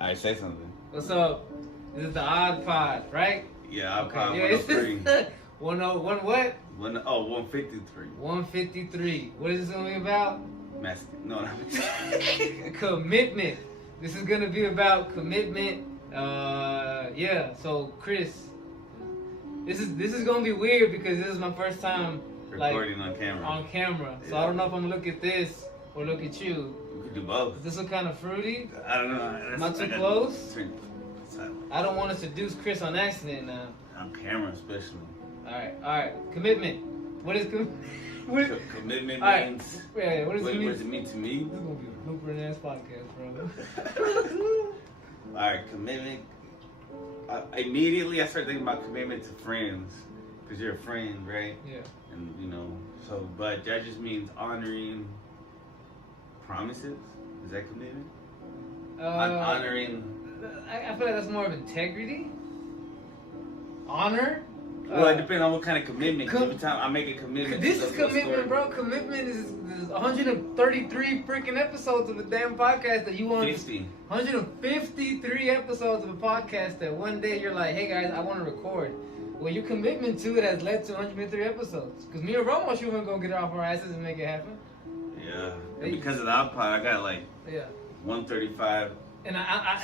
All right, say something. What's up? This is the Odd Pod, right? Yeah, Odd Pod Yeah, 103. 101 what? 153. 153. What is this going to be about? No, not Commitment. This is going to be about commitment. Yeah. So Chris, this is going to be weird because this is my first time recording on camera. On camera. So Yeah. I don't know if I'm gonna look at this or look at you. We could do both. Is this one kind of fruity? I don't know. Not too close? I don't want to seduce Chris on accident now. On camera, especially. All right. Commitment. What is commitment right. means? Yeah, what does it mean? What does it mean to me? This is gonna be a blooper ass podcast, bro. All right, commitment. Immediately, I started thinking about commitment to friends, because you're a friend, right? Yeah. And but that just means honoring promises. Is that commitment? Honoring. I feel like that's more of integrity. Honor. Well, it depends on what kind of commitment. Every time I make a commitment. This is commitment, bro. Commitment is 133 freaking episodes of a damn podcast that you want. 50. 153 episodes of a podcast that one day you're like, hey guys, I want to record. Well, your commitment to it has led to 103 episodes. Because me and Romo, she wasn't going to get it off our asses and make it happen. Yeah. And because of the iPod, I got 135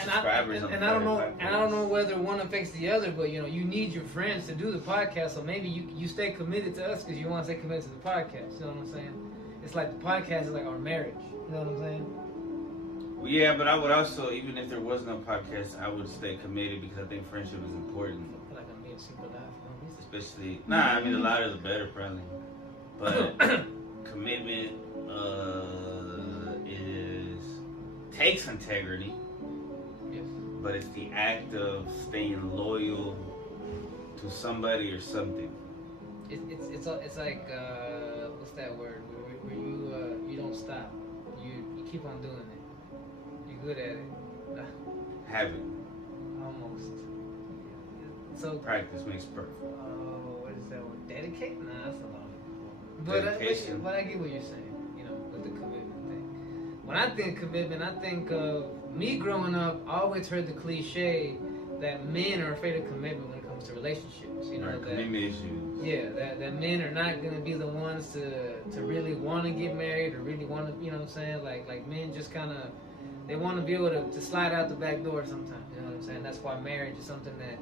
subscribers. And I don't know whether one affects the other, but you need your friends to do the podcast. So maybe you stay committed to us because you want to stay committed to the podcast. You know what I'm saying? It's like the podcast is like our marriage. You know what I'm saying? Well, yeah, but I would also, even if there was no podcast, I would stay committed because I think friendship is important. I feel like I'm being super loud. Especially, the louder the better, probably. But commitment takes integrity. Yes. But it's the act of staying loyal to somebody or something. It's like what's that word? Where you don't stop. You keep on doing it. You're good at it. Habit. Almost. So practice makes perfect. Oh, what is that word? Dedicate? Nah, that's a lot. Dedication. But I get what you're saying. With the commitment thing. When I think commitment, I think of me growing up. I always heard the cliche that men are afraid of commitment when it comes to relationships. Commitment issues. Yeah, that men are not gonna be the ones to really want to get married or really want to. You know what I'm saying? Like men just kind of they want to be able to slide out the back door sometimes. You know what I'm saying? That's why marriage is something that.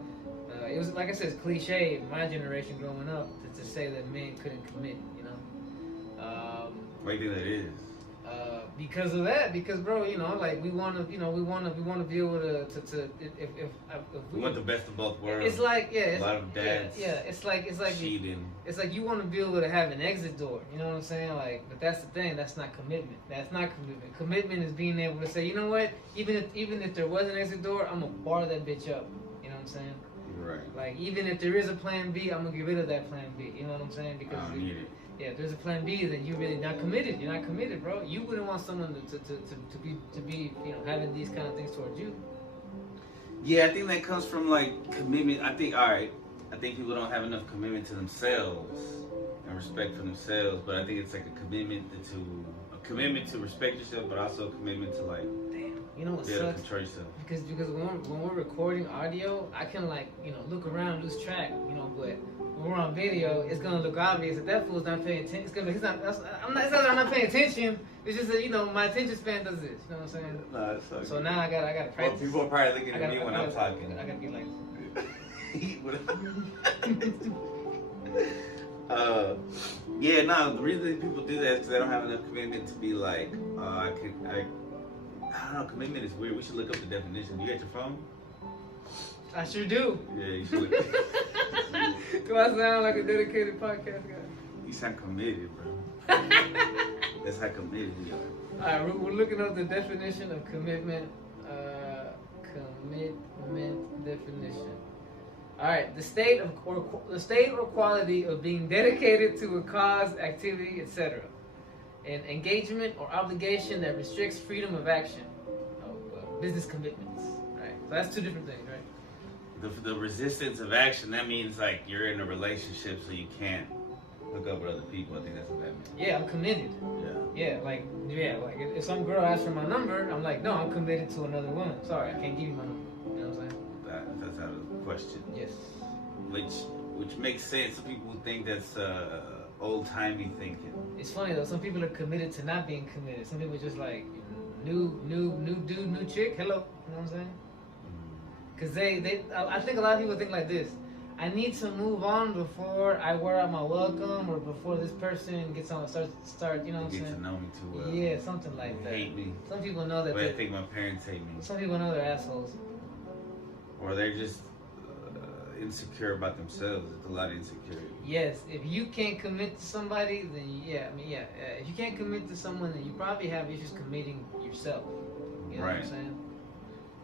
It was, like I said, it's cliche in my generation growing up to say that men couldn't commit, Why do you think that is? Because of that, because bro, we want to be able to if we want the best of both worlds. It's like a lot of dads. Yeah, it's like cheating. It's like you want to be able to have an exit door. You know what I'm saying? But that's the thing. That's not commitment. That's not commitment. Commitment is being able to say, you know what? Even if there was an exit door, I'm gonna bar that bitch up. You know what I'm saying? Right. Even if there is a plan B, I'm gonna get rid of that plan B. You know what I'm saying? Because I don't need it. Yeah, if there's a plan B, then you're really not committed. You're not committed, bro. You wouldn't want someone to be having these kind of things towards you. Yeah, I think that comes from commitment. I think people don't have enough commitment to themselves and respect for themselves. But I think it's like a commitment to respect yourself, but also a commitment to You know what sucks? Control yourself. Because when we're recording audio, I can look around, lose track, but when we're on video, it's gonna look obvious that fool's not paying attention. It's not that I'm not paying attention. It's just that my attention span does this. You know what I'm saying? No, it's okay. So now I gotta practice. Well, people are probably looking at me when I'm talking. I gotta be like. The reason people do that is because they don't have enough commitment to be I don't know, commitment is weird. We should look up the definition. You got your phone? I sure do. Yeah, you should look up. Do I sound like a dedicated podcast guy? You sound committed, bro. That's how committed we are. Alright, we're looking up the definition of commitment. Commitment definition. Alright, the state or quality of being dedicated to a cause, activity, etc. An engagement or obligation that restricts freedom of action. Business commitments. Right. So that's two different things, right? The resistance of action, that means you're in a relationship, so you can't hook up with other people, I think that's what that means. Yeah, I'm committed. Yeah. Like if some girl asks for my number, I'm like, no, I'm committed to another woman. Sorry, I can't give you my number. You know what I'm saying? That's out of the question. Yes. Which makes sense. Some people think that's old-timey thinking. It's funny though. Some people are committed to not being committed. Some people just like new dude, new chick. Hello. You know what I'm saying? Because I think a lot of people think like this. I need to move on before I wear out my welcome, or before this person gets on start. You know what I'm saying? Get to know me too well. Yeah, something like that. Hate me. Some people know that. But I think my parents hate me. Some people know they're assholes. Or they're just insecure about themselves. There's a lot of insecurity. Yes, if you can't commit to somebody, then if you can't commit to someone, then you probably have issues committing yourself. You know what I'm saying?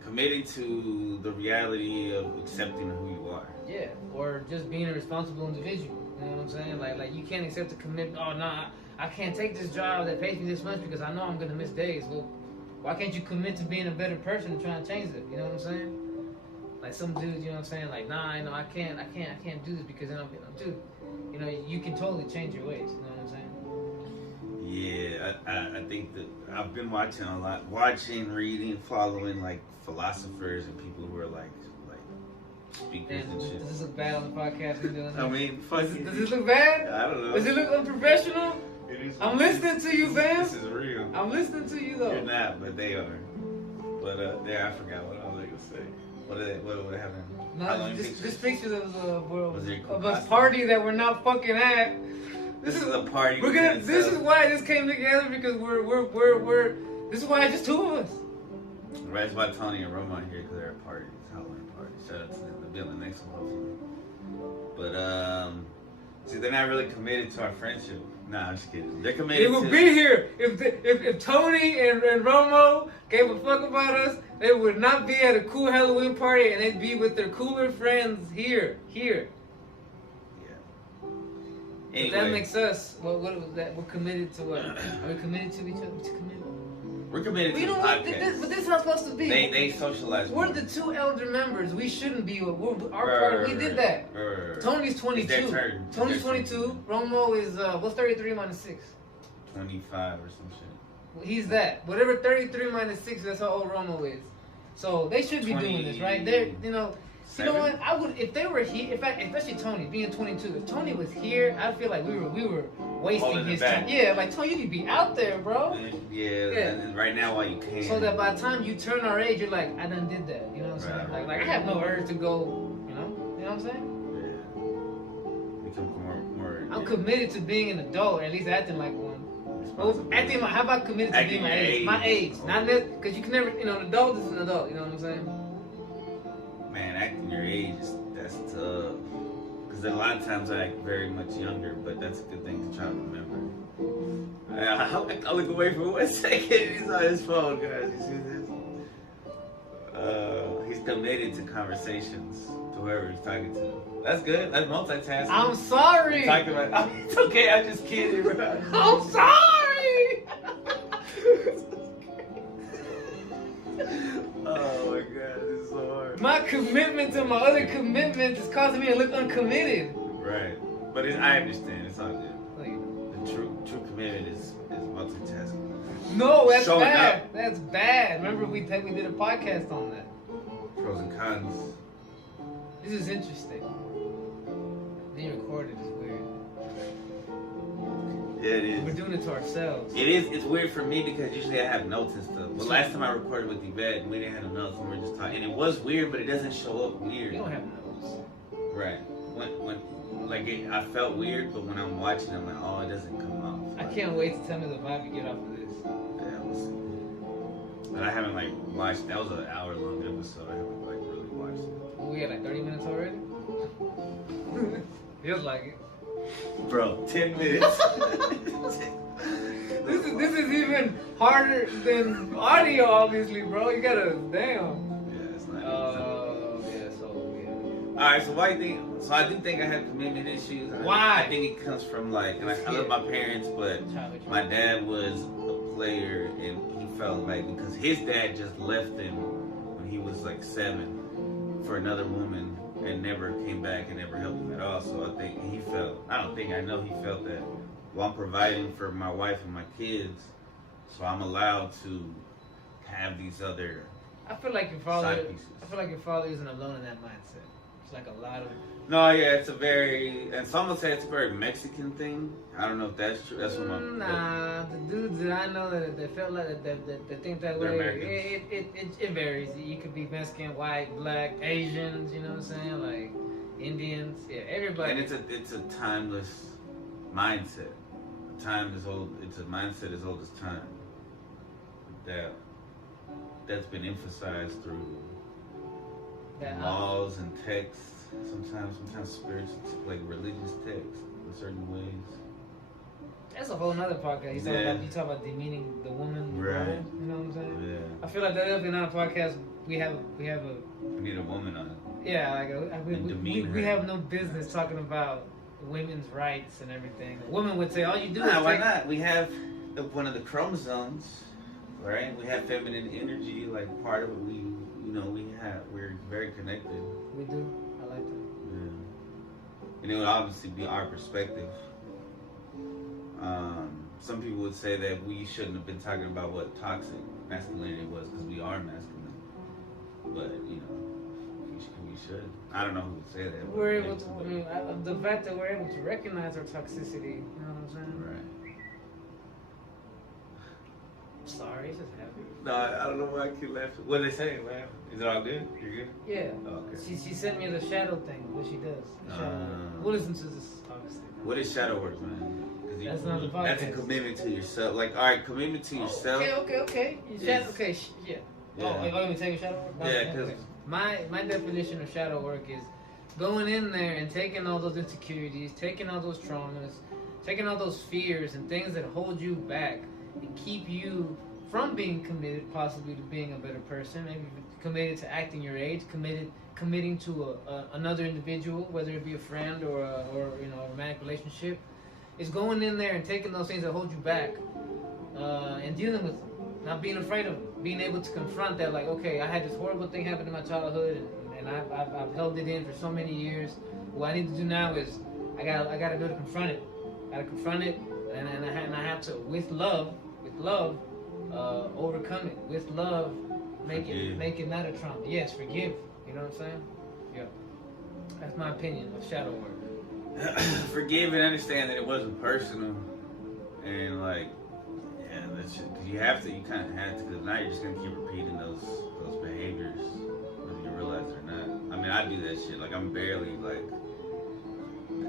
Committing to the reality of accepting who you are. Yeah, or just being a responsible individual. You know what I'm saying? Like you can't accept the commitment. Oh no, I can't take this job that pays me this much because I know I'm gonna miss days. Well, why can't you commit to being a better person and trying to change it? You know what I'm saying? Like some dudes, you know what I'm saying? Like, nah, I know I can't do this because then dude, you know, you can totally change your ways. You know what I'm saying? Yeah, I think that I've been watching, reading, following like philosophers and people who are like speakers and shit. Does this look bad on the podcast we're doing? I mean, does this look bad? I don't know. Does it look unprofessional? I'm listening to you, fam. This is real. I'm listening to you though. You're not, but they are. But I forgot what I was gonna say. What happened? No, just pictures of a a party that we're not fucking at. This is a party. This is why this came together, because we're. This is why it's just two of us. Right, that's why Toney and Roma are here, because they're at parties, Halloween party. Shout out to them. They'll be on the next one, hopefully. But see, they're not really committed to our friendship. Nah, I'm just kidding. They're committed. They would be here if Toney and Romo gave a fuck about us. They would not be at a cool Halloween party, and they'd be with their cooler friends here. Yeah. Anyway, that makes us. What was that? We're committed to what? Are we committed to each other? We're committed to the podcast. But this is how it's supposed to be. They socialize. We're the two elder members. We shouldn't be. We did that. Toney's 22. Toney's 22. Romo is what's 33 minus 6? 25 or some shit. He's that. Whatever 33 minus 6, that's how old Romo is. So they should be doing this, right? They're, you know what? I would, if they were here, especially Toney being 22. If Toney was here, I feel like we were wasting his time. Yeah, like Toney, you need to be out there, bro. Yeah. And right now, while you can. So that by the time you turn our age, you're like, I done did that. You know what I'm saying? Like I have no urge to go. You know what I'm saying? Yeah. Become more. I'm committed to being an adult, or at least acting like one. How about committed to being my age? My age, not that, because you can never, an adult is an adult. You know what I'm saying? Man, acting your age, that's tough. Because a lot of times I act very much younger, but that's a good thing to try to remember. I look away for 1 second. He's on his phone, guys. You see this? He's committed to conversations to whoever he's talking to. That's good. That's multitasking. I'm sorry. It's okay. I'm just kidding, bro. I'm sorry. Oh my god, this is so hard. My commitment to my other commitments is causing me to look uncommitted. Right, but I understand. It's all good. The true commitment is multitasking. No, that's bad. That's bad. Remember we did a podcast on that. Pros and cons. This is interesting. Being recorded is weird. Yeah, it is. We're doing it to ourselves. It is. It's weird for me because usually I have notes and stuff. But last time I recorded with Yvette, we didn't have no notes and we were just talking. And it was weird, but it doesn't show up weird. You don't have notes. Right. I felt weird, but when I'm watching, I'm like, oh, it doesn't come off. I can't wait to tell me the vibe you get off of this. Yeah, we'll see. But I haven't watched. That was an hour-long episode. I haven't really watched it. We had 30 minutes already. Feels like it. Bro, 10 minutes. This is even harder than audio, obviously, bro. You gotta, damn. Yeah, it's not. Alright, so why do you think? So I do think I have commitment issues. Why? I think it comes from I love my parents, but my dad was a player, and he felt like because his dad just left him when he was 7 for another woman, and never came back and never helped him at all. So I think he felt, I don't think, I know he felt that, well, I'm providing for my wife and my kids, so I'm allowed to have these other I feel like your father. side pieces. I feel like your father isn't alone in that mindset. It's like a lot of. No, yeah, it's a very, and some would say it's a very Mexican thing. I don't know if that's true. That's what my Nah, the dudes that I know that felt like that think that They're way. Americans. It varies. You could be Mexican, white, black, Asians. You know what I'm saying? Like Indians. Yeah, everybody. And it's a timeless mindset. Time is old. It's a mindset as old as time. That's been emphasized through laws and texts. Sometimes spiritual, like religious texts in certain ways. That's a whole nother podcast. You talk about demeaning the woman, right? You know what I'm saying? Yeah. I feel like that'll be another podcast. We need a woman on it. Yeah, like we have no business talking about women's rights and everything. A woman would say, all you do is why not? We have one of the chromosomes, right? We have feminine energy, like part of what we're very connected. We do. I like that. Yeah. And it would obviously be our perspective. Some people would say that we shouldn't have been talking about what toxic masculinity was because we are masculine. But, we should. I don't know who would say that. We're able to, the fact that we're able to recognize our toxicity, you know what I'm saying? Right. Sorry, it's just happy. No, I don't know why I keep laughing. What did they say? Laugh? Is it all good? You're good? Yeah. Oh, okay. She sent me the shadow thing, what she does. We'll listen to this, obviously. What is shadow work, man? That's not the podcast. That's a commitment to yourself. Like, all right, commitment to yourself. Okay. Yeah. Yeah. Oh, you want me to take a shadow work? Yeah, because my definition of shadow work is going in there and taking all those insecurities, taking all those traumas, taking all those fears and things that hold you back and keep you from being committed, possibly to being a better person, maybe committed to acting your age, committing to another individual, whether it be a friend or a romantic relationship. It's going in there and taking those things that hold you back and dealing with them, not being afraid of them, being able to confront that, like, okay, I had this horrible thing happen in my childhood and I've held it in for so many years. What I need to do now is I gotta go to confront it. I gotta confront it, and I have to, with love, overcome it. With love, make it not a trauma. Yes, forgive. You know what I'm saying? Yeah. That's my opinion of shadow work. Forgive and understand that it wasn't personal, and like, yeah, that's just, cause you kind of have to, cause now you're just gonna keep repeating those behaviors, whether you realize it or not. I mean, I do that shit. Like, I'm barely like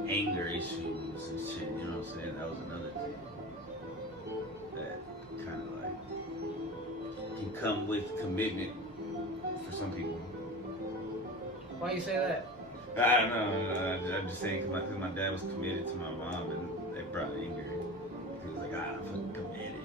anger issues and shit. You know what I'm saying? That was another thing that kind of like can come with commitment for some people. Why you say that? I don't know. I'm just saying because my dad was committed to my mom, and it brought anger. He was like, I'm fucking committed.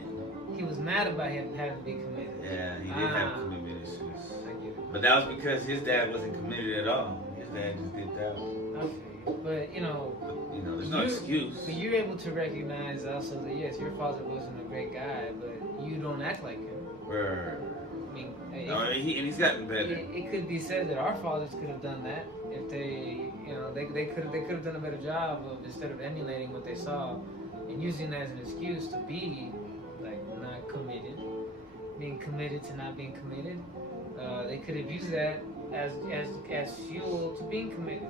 He was mad about him having to be committed. Yeah, he did have commitment issues. I get it. But that was because his dad wasn't committed at all. His dad just did that. Okay. But, there's no excuse. But you're able to recognize also that, yes, your father wasn't a great guy, but you don't act like him. I mean, and he's gotten better. It could be said that our fathers could have done that if they could have done a better job of, instead of emulating what they saw and using that as an excuse to be like not committed, being committed to not being committed. They could have used that as fuel to being committed.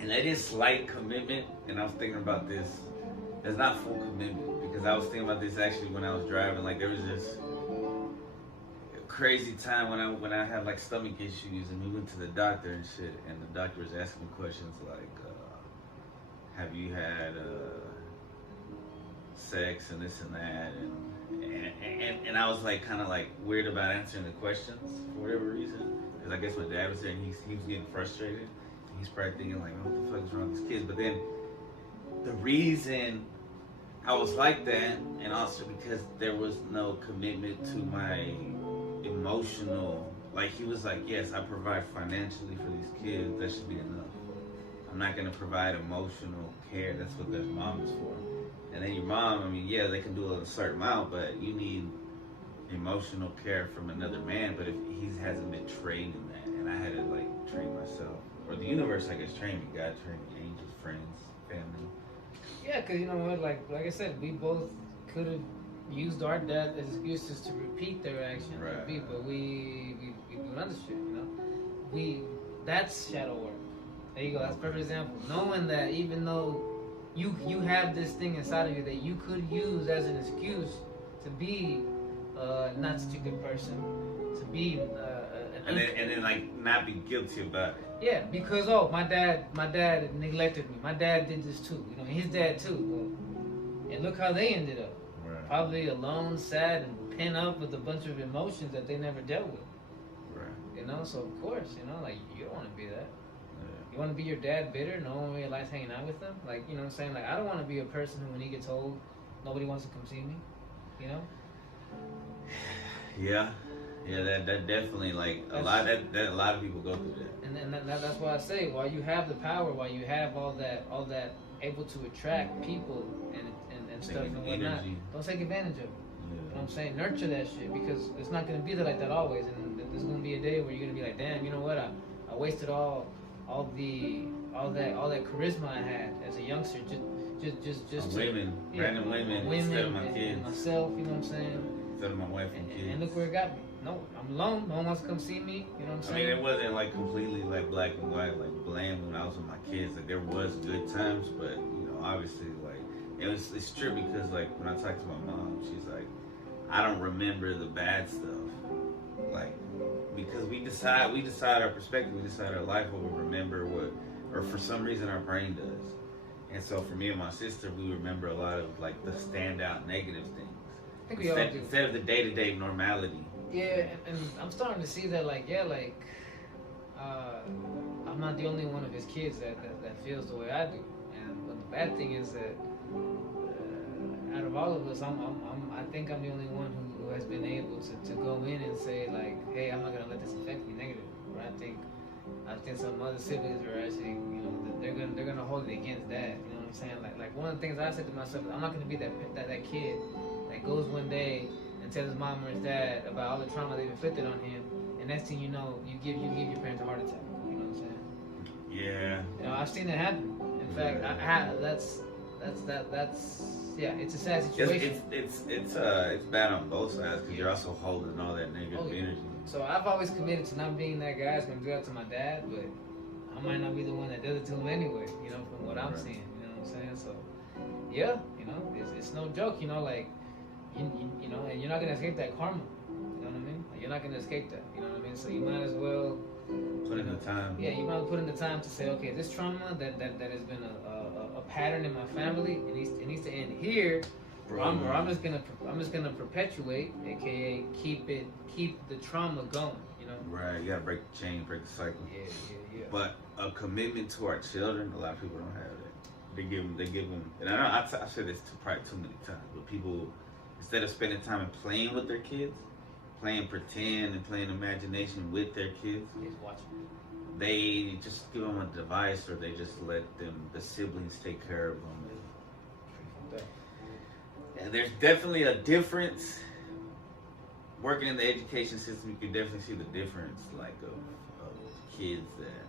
And that is slight commitment. And I was thinking about this. That's not full commitment, because I was thinking about this actually when I was driving. Like, there was this crazy time when I had like stomach issues, and we went to the doctor and shit, and the doctor was asking me questions like, have you had sex and this and that, and I was like kind of like weird about answering the questions for whatever reason, because I guess my dad was there and he was getting frustrated. He's probably thinking like, what the fuck is wrong with these kids? But then the reason I was like that, and also because there was no commitment to my emotional, like, he was like, yes, I provide financially for these kids, that should be enough. I'm not going to provide emotional care. That's what their mom is for. And then your mom, I mean, yeah, they can do a certain amount, but you need emotional care from another man. But if he hasn't been trained in that, and I had to like train myself, or or the universe, I guess, trained me. God trained me, angels, friends, family. Yeah, because you know what, like I said, we both could have used our death as excuses to repeat their action, Right. but we do another shit, you know. That's shadow work. There you go. That's a perfect example. Knowing that even though you have this thing inside of you that you could use as an excuse to be not such a good person, to be and then like not be guilty about it. Yeah, because my dad neglected me. My dad did this too, you know, and his dad too. Well, and look how they ended up. Right. Probably alone, sad, and pent up with a bunch of emotions that they never dealt with. Right. You know, so of course, you know, like you don't want to be that. Yeah. You want to be your dad bitter, no one really likes hanging out with them. Like, you know what I'm saying? Like, I don't want to be a person who, when he gets old, nobody wants to come see me. You know? Yeah. Yeah, that definitely, like, a lot of people go through that. And that's why I say, while you have the power, while you have all that able to attract people and stuff and whatnot, don't take advantage of it. Yeah. You know what I'm saying? Nurture that shit, because it's not going to be like that always. And there's going to be a day where you're going to be like, damn, you know what? I wasted all that charisma I had as a youngster just to women, random women instead of my kids, myself. You know what I'm saying? Instead of my wife and kids. And look where it got me. No, I'm alone. No one wants to come see me. You know what I'm saying? I mean, it wasn't like completely like black and white, like bland when I was with my kids. Like there was good times, but you know, obviously, like it's true because like when I talk to my mom, she's like, I don't remember the bad stuff, like because we decide our perspective, we decide our life, what we remember, or for some reason our brain does. And so for me and my sister, we remember a lot of like the standout negative things. I think we all do. Instead of the day-to-day normality. Yeah, and I'm starting to see that, like, I'm not the only one of his kids that feels the way I do. And but the bad thing is that out of all of us, I think I'm the only one who has been able to go in and say, like, hey, I'm not gonna let this affect me negatively. But I think some other siblings are actually, you know, they're gonna hold it against that. You know what I'm saying? Like one of the things I said to myself, I'm not gonna be that kid that goes one day and tells his mom or his dad about all the trauma they've inflicted on him, and next thing you know, you give your parents a heart attack. You know what I'm saying? Yeah. You know, I've seen that happen. In fact, that's it's a sad situation. It's bad on both sides because you're also holding all that negative energy. So I've always committed to not being that guy that's gonna do that to my dad, but I might not be the one that does it to him anyway. You know, from what I'm seeing. You know what I'm saying? So yeah, you know, it's no joke. You know, like. You know, and you're not gonna escape that karma. You know what I mean? Like, you're not gonna escape that. You know what I mean? So you might as well put in the time. Yeah, you might put in the time to say, okay, this trauma that has been a pattern in my family, it needs to end here. Or I'm just gonna perpetuate, aka keep the trauma going. You know? Right. You gotta break the chain, break the cycle. Yeah. But a commitment to our children, a lot of people don't have that. They give them, and I said this probably too many times, but people. Instead of spending time and playing with their kids, playing pretend and playing imagination with their kids, they just give them a device, or they just let the siblings take care of them. And there's definitely a difference. Working in the education system, you can definitely see the difference, like of kids that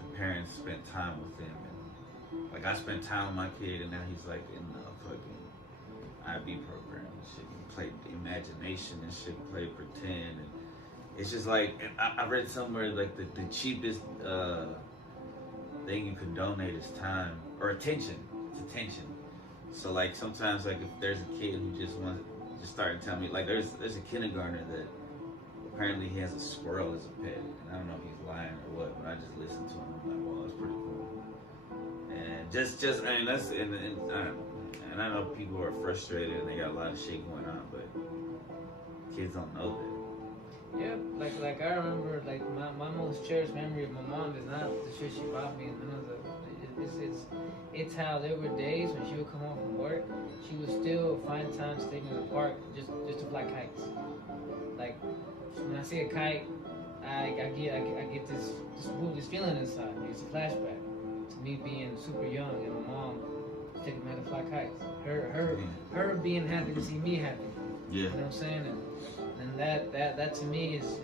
the parents spent time with them. And, like I spent time with my kid, and now he's like in the fucking IB program and shit, and play imagination and shit, play pretend, and it's just like, I read somewhere like the cheapest thing you can donate is time or attention. It's attention. So like sometimes like if there's a kid who just started telling me, like there's a kindergartner that apparently he has a squirrel as a pet, and I don't know if he's lying or what, but I just listened to him. I'm like, well, that's pretty cool. And just I mean that's and I don't know. And I know people are frustrated and they got a lot of shit going on, but kids don't know that. Yeah, like I remember, like my most cherished memory of my mom is not the shit she bought me, and none of it's how there were days when she would come home from work, she would still find time to take me to the park just to fly kites. Like when I see a kite, I get this feeling inside. It's a flashback to me being super young and my mom taking me to fly kites. Her being happy to see me happy. Yeah. You know what I'm saying? And that to me is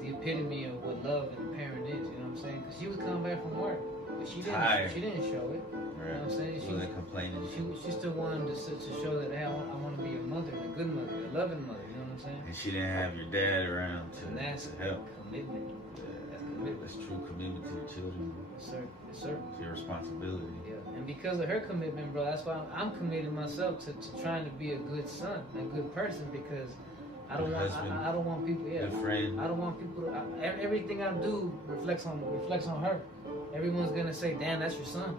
the epitome of what love and a parent is. You know what I'm saying? Because she was come back from work, but she didn't. Tired. She didn't show it. Right. You know what I'm saying? She wasn't complaining. She still wanted to show that, hey, I want to be a mother, a good mother, a loving mother. You know what I'm saying? And she didn't have your dad around And that's to help. commitment. That's commitment. That's true commitment to your children. Yes, sir. Yes, sir. It's your responsibility. Yeah. And because of her commitment, bro, that's why I'm committed myself to trying to be a good son, a good person, because I don't want I don't want people. Yeah. Good friend. I don't want people to. Everything I do reflects on her. Everyone's gonna say, "Damn, that's your son."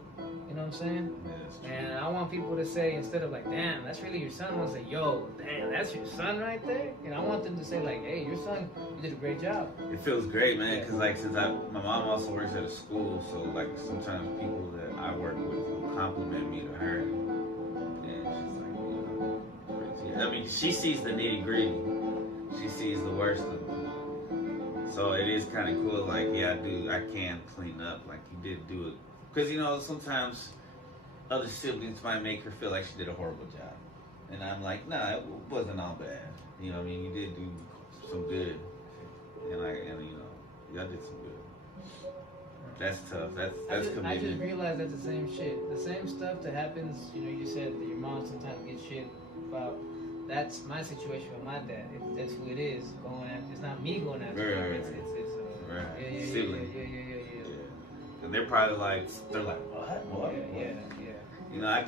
You know what I'm saying? Yeah, that's true. And I want people to say, instead of like, "Damn, that's really your son," I want to say, "Yo, damn, that's your son right there." And I want them to say like, "Hey, your son, you did a great job." It feels great, man, because like since my mom also works at a school, so like sometimes people that I work with will compliment me to her, and she's like, you know, I mean, she sees the nitty gritty, she sees the worst of me, so it is kind of cool. Like, yeah, I can clean up. Like, you did do it, because you know sometimes other siblings might make her feel like she did a horrible job, and I'm like, nah, it wasn't all bad. You know what I mean? You did do some good. And you know, y'all did some good. That's tough. That's commitment. I just realized that's the same shit. The same stuff that happens, you know, you said that your mom sometimes gets shit about. That's my situation with my dad. That's who it is. Going after. It's not me going after. Right. It's Right. Yeah. Sibling. Yeah. And they're probably like, what? Yeah. You know, I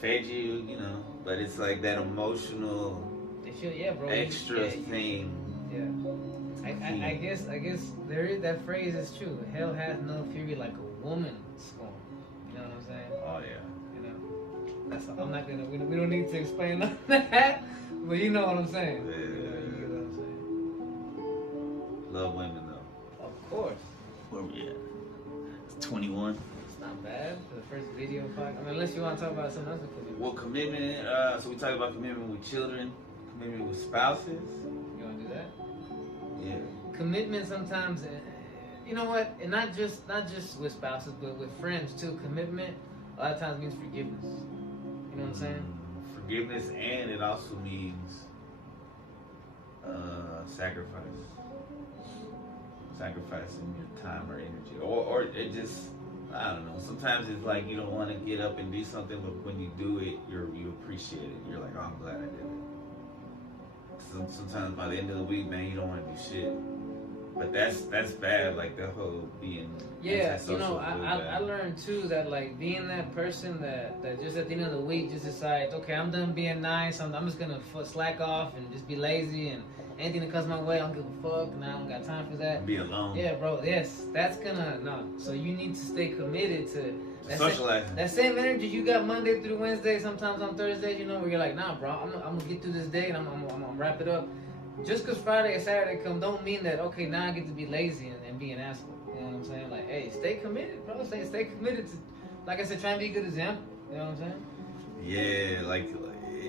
fed you, you know, but it's like that emotional They feel, bro. extra thing. Yeah. I guess there is, that phrase is true. Hell has no fury like a woman scorn. You know what I'm saying? Oh yeah. You know, that's I'm not gonna. We don't need to explain that, but you know what I'm saying. Yeah. You know what I'm saying. Love women though. Of course. Where we at? It's 21. It's not bad for the first video podcast. I mean, unless you want to talk about something else. Well, commitment. So we talked about commitment with children, commitment with spouses. You want to do that? Yeah. Commitment sometimes, you know what, and not just with spouses, but with friends too. Commitment a lot of times means forgiveness. You know what I'm saying? Forgiveness, and it also means sacrifice. Sacrificing your time or energy, or it just, I don't know. Sometimes it's like you don't want to get up and do something, but when you do it, you appreciate it. You're like, oh, I'm glad I did it. Sometimes by the end of the week, man, you don't want to do shit. But that's bad. Like the whole being. Yeah, you know, I learned too that like being that person that just at the end of the week just decides, okay, I'm done being nice. I'm just gonna slack off and just be lazy, and anything that comes my way, I don't give a fuck. And I don't got time for that. Be alone. Yeah, bro. Yes, that's gonna no. So you need to stay committed to. Socializing. That same energy you got Monday through Wednesday, sometimes on Thursday, you know, where you're like, nah, bro, I'm gonna get through this day and I'm gonna wrap it up. Just because Friday and Saturday come, don't mean that, okay, now I get to be lazy and be an asshole. You know what I'm saying? Like, hey, stay committed, bro. Stay committed to, like I said, try and be a good example. You know what I'm saying? Yeah, like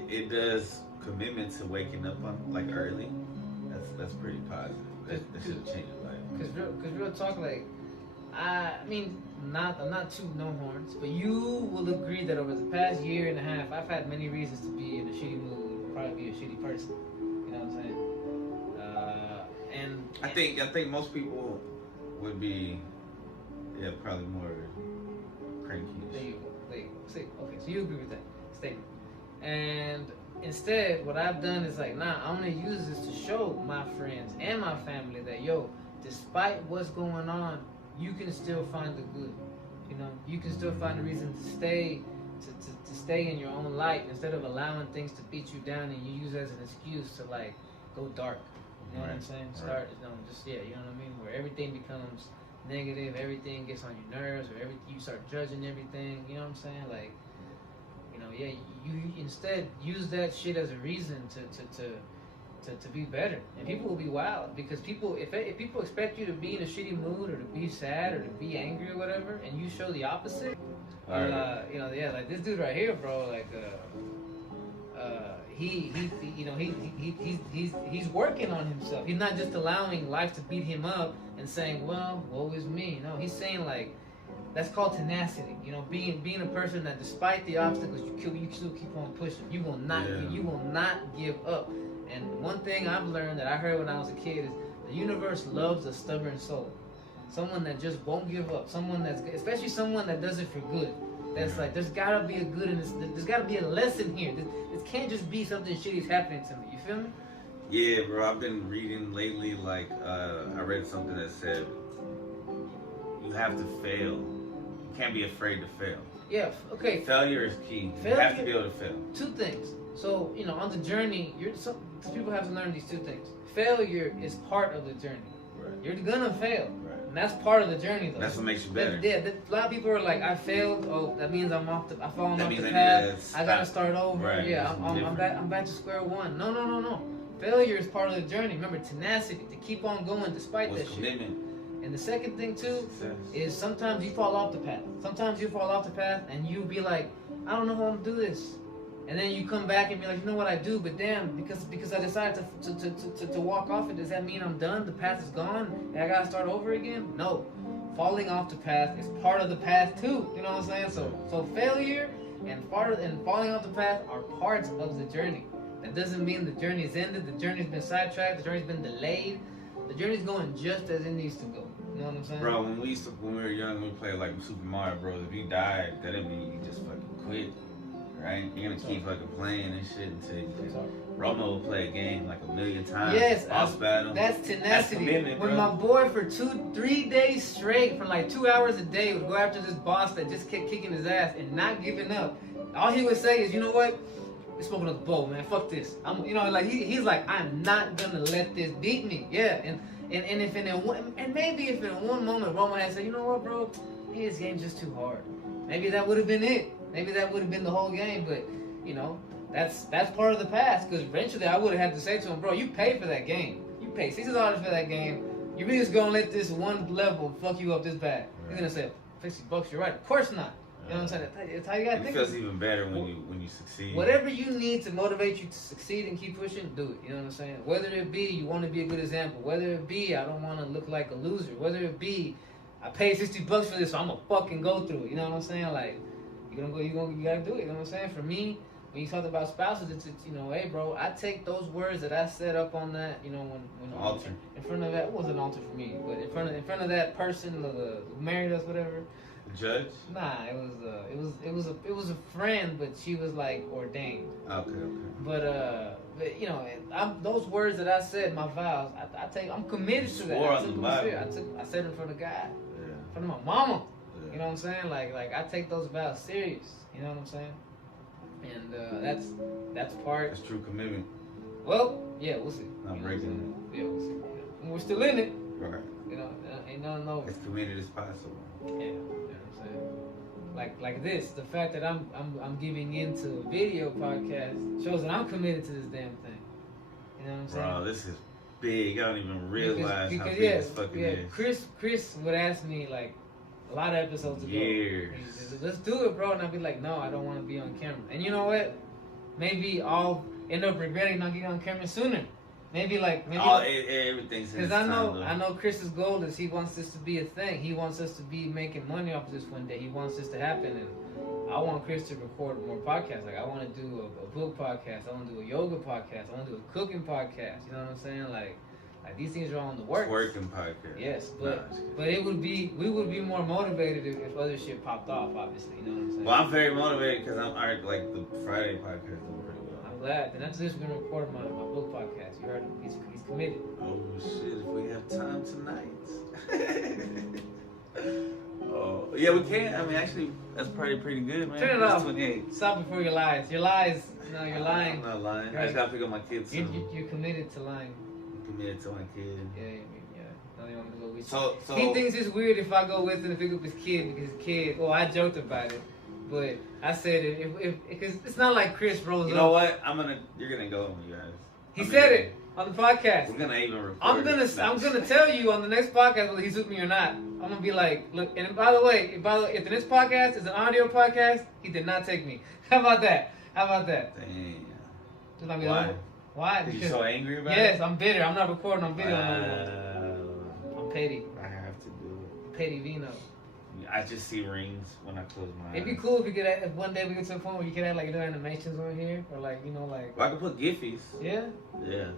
it does commitment to waking up on like early. That's pretty positive. That should change your life. Cause real talk, like, I mean, I'm not tooting no horns, but you will agree that over the past year and a half, I've had many reasons to be in a shitty mood, probably be a shitty person. You know what I'm saying? I think most people would be, probably more cranky. There you go. Okay, so you agree with that statement. And instead, what I've done is like, nah, I'm gonna use this to show my friends and my family that, yo, despite what's going on, you can still find the good. You know, you can still find a reason to stay in your own light instead of allowing things to beat you down and you use it as an excuse to like go dark. You know what I'm saying? Start, you know, you know what I mean? Where everything becomes negative, everything gets on your nerves, or you start judging everything. You know what I'm saying? Like, you know, you instead use that shit as a reason to be better, and people will be wild because if people expect you to be in a shitty mood or to be sad or to be angry or whatever, and you show the opposite, you know, like this dude right here, bro, like he's working on himself. He's not just allowing life to beat him up and saying, well, woe is me. No, he's saying like, that's called tenacity. You know, being a person that despite the obstacles you still keep on pushing. You will not give up. And one thing I've learned that I heard when I was a kid is the universe loves a stubborn soul. someone that just won't give up, someone that's, especially someone that does it for good. That's like, there's gotta be a good in this. There's gotta be a lesson here. This can't just be something shitty's happening to me. You feel me? Yeah, bro. I've been reading lately. Like, I read something that said you have to fail. You can't be afraid to fail. Yeah. Okay. Failure is key. Failure, you have to be able to fail. Two things. So on the journey, people have to learn these two things. Failure is part of the journey. Right. You're gonna fail. Right. And that's part of the journey, though. That's what makes you better. A lot of people are like, I failed. Oh, that means I'm falling off the means path. I gotta start over. Right. Yeah, I'm back to square one. No. Failure is part of the journey. Remember, tenacity to keep on going despite that commitment? Shit. And the second thing too is sometimes you fall off the path. Sometimes you fall off the path and you be like, I don't know how I'm gonna do this. And then you come back and be like, you know what I do, but damn, because I decided to walk off it, does that mean I'm done? The path is gone and I gotta start over again? No. Falling off the path is part of the path too. You know what I'm saying? So failure and falling off the path are parts of the journey. That doesn't mean the journey's ended, the journey's been sidetracked, the journey's been delayed. The journey's going just as it needs to go. You know what I'm saying? Bro, when we were young, we played like Super Mario Bros. If you died, that didn't mean you just fucking quit. Right? You're gonna keep fucking playing and shit until you quit. Romo will play a game like a million times. Yes, boss battle. That's tenacity. That's when my boy for 2-3 days straight, for like 2 hours a day, would go after this boss that just kept kicking his ass and not giving up. All he would say is, you know what? We're smoking up the bowl, man. Fuck this. He's like, I'm not gonna let this beat me. Yeah, and if maybe if in one moment Romo had said, you know what, bro, maybe this game's just too hard. Maybe that would have been it. Maybe that would have been the whole game. But that's part of the past. Because eventually I would have had to say to him, bro, you paid for that game. You paid $60 for that game. You really just gonna let this one level fuck you up this bad? Right. He's gonna say, $50. You're right. Of course not. You know what I'm saying? That's how you gotta think. It feels even better when you succeed. Whatever you need to motivate you to succeed and keep pushing, do it. You know what I'm saying? Whether it be you want to be a good example, whether it be I don't want to look like a loser, whether it be I paid $60 for this, so I'm gonna fucking go through it. You know what I'm saying? Like you gotta do it. You know what I'm saying? For me, when you talk about spouses, it's hey bro, I take those words that I set up on that, when altar in front of that. It wasn't an altar for me, but in front of that person, who married us, whatever. Judge? Nah, it was a friend, but she was like ordained. Okay. But those words that I said, my vows, I'm committed to that. I said it in front of God, in front of my mama. Yeah. You know what I'm saying? Like I take those vows serious. You know what I'm saying? And that's part. That's true commitment. Well, yeah, we'll see. Not breaking it. Yeah, we'll see. And we're still in it. Right. Ain't nothing over. As committed as possible. Yeah. Like this, the fact that I'm giving into a video podcast shows that I'm committed to this damn thing. You know what I'm saying? Bro, this is big. I don't even realize how big this fucking is. Chris would ask me like a lot of episodes ago. Years. Let's do it, bro. And I'd be like, no, I don't want to be on camera. And you know what? Maybe I'll end up regretting not getting on camera sooner. Maybe everything's because I know Chris's goal is he wants this to be a thing. He wants us to be making money off of this one day. He wants this to happen, and I want Chris to record more podcasts. Like I want to do a book podcast. I want to do a yoga podcast. I want to do a cooking podcast. You know what I'm saying? Like these things are all in the works. Working podcast. Yes, but we would be more motivated if other shit popped off. Obviously, you know what I'm saying? Well, I'm very motivated because I'm like the Friday podcast. Glad. And that's just going to record my book podcast. You heard him. He's committed. Oh shit! If we have time tonight. Oh yeah, we can. I mean, actually, that's probably pretty good, man. Turn it off. 28. Stop before your lies. Your lies. No, you're lying. I'm not lying. I just gotta pick up my kids. You're committed to lying. I'm committed to my kid. Yeah. No, you want to go with So he thinks it's weird if I go with him to pick up his kid because his kid. Well, I joked about it. But I said it because it's not like Chris rolls up. You know what? You're gonna go with you guys. He said it on the podcast. We're gonna even record. I'm gonna tell you on the next podcast whether he's with me or not. I'm gonna be like, look. And by the way, if the next podcast is an audio podcast, he did not take me. How about that? Damn. Why? Because you're so angry about it. Yes, I'm bitter. I'm not recording on video no more. I'm petty. I have to do it. Petty Vino. I just see rings when I close my eyes. It'd be cool if one day we get to a point where you could have like animations on here or like. Well, I could put Giphies. Yeah. Yeah.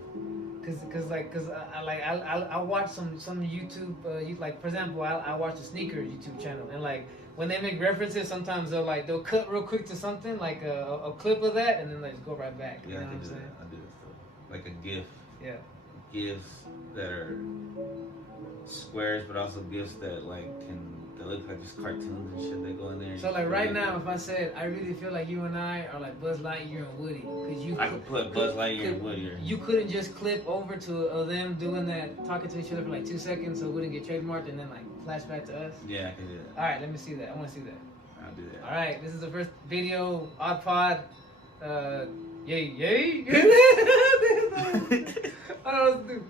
I watch some YouTube like, for example, I watch the sneaker YouTube channel, and like when they make references, sometimes they'll cut real quick to something like a clip of that, and then they just go right back. Yeah, you know I what I'm do saying? that. I do that stuff. Like a GIF. Yeah. GIFs that are squares, but also GIFs that look like just cartoons and shit that go in there. So like right now, if I said I really feel like you and I are like Buzz Lightyear and Woody, I could put Buzz Lightyear and Woody. You couldn't just clip over to them doing that, talking to each other for like 2 seconds, so it wouldn't get trademarked, and then like flashback to us. Yeah, I can do that. All right, let me see that. I want to see that. I'll do that. All right, this is the first video, Odd Pod. Yay, yay. I don't know what to do.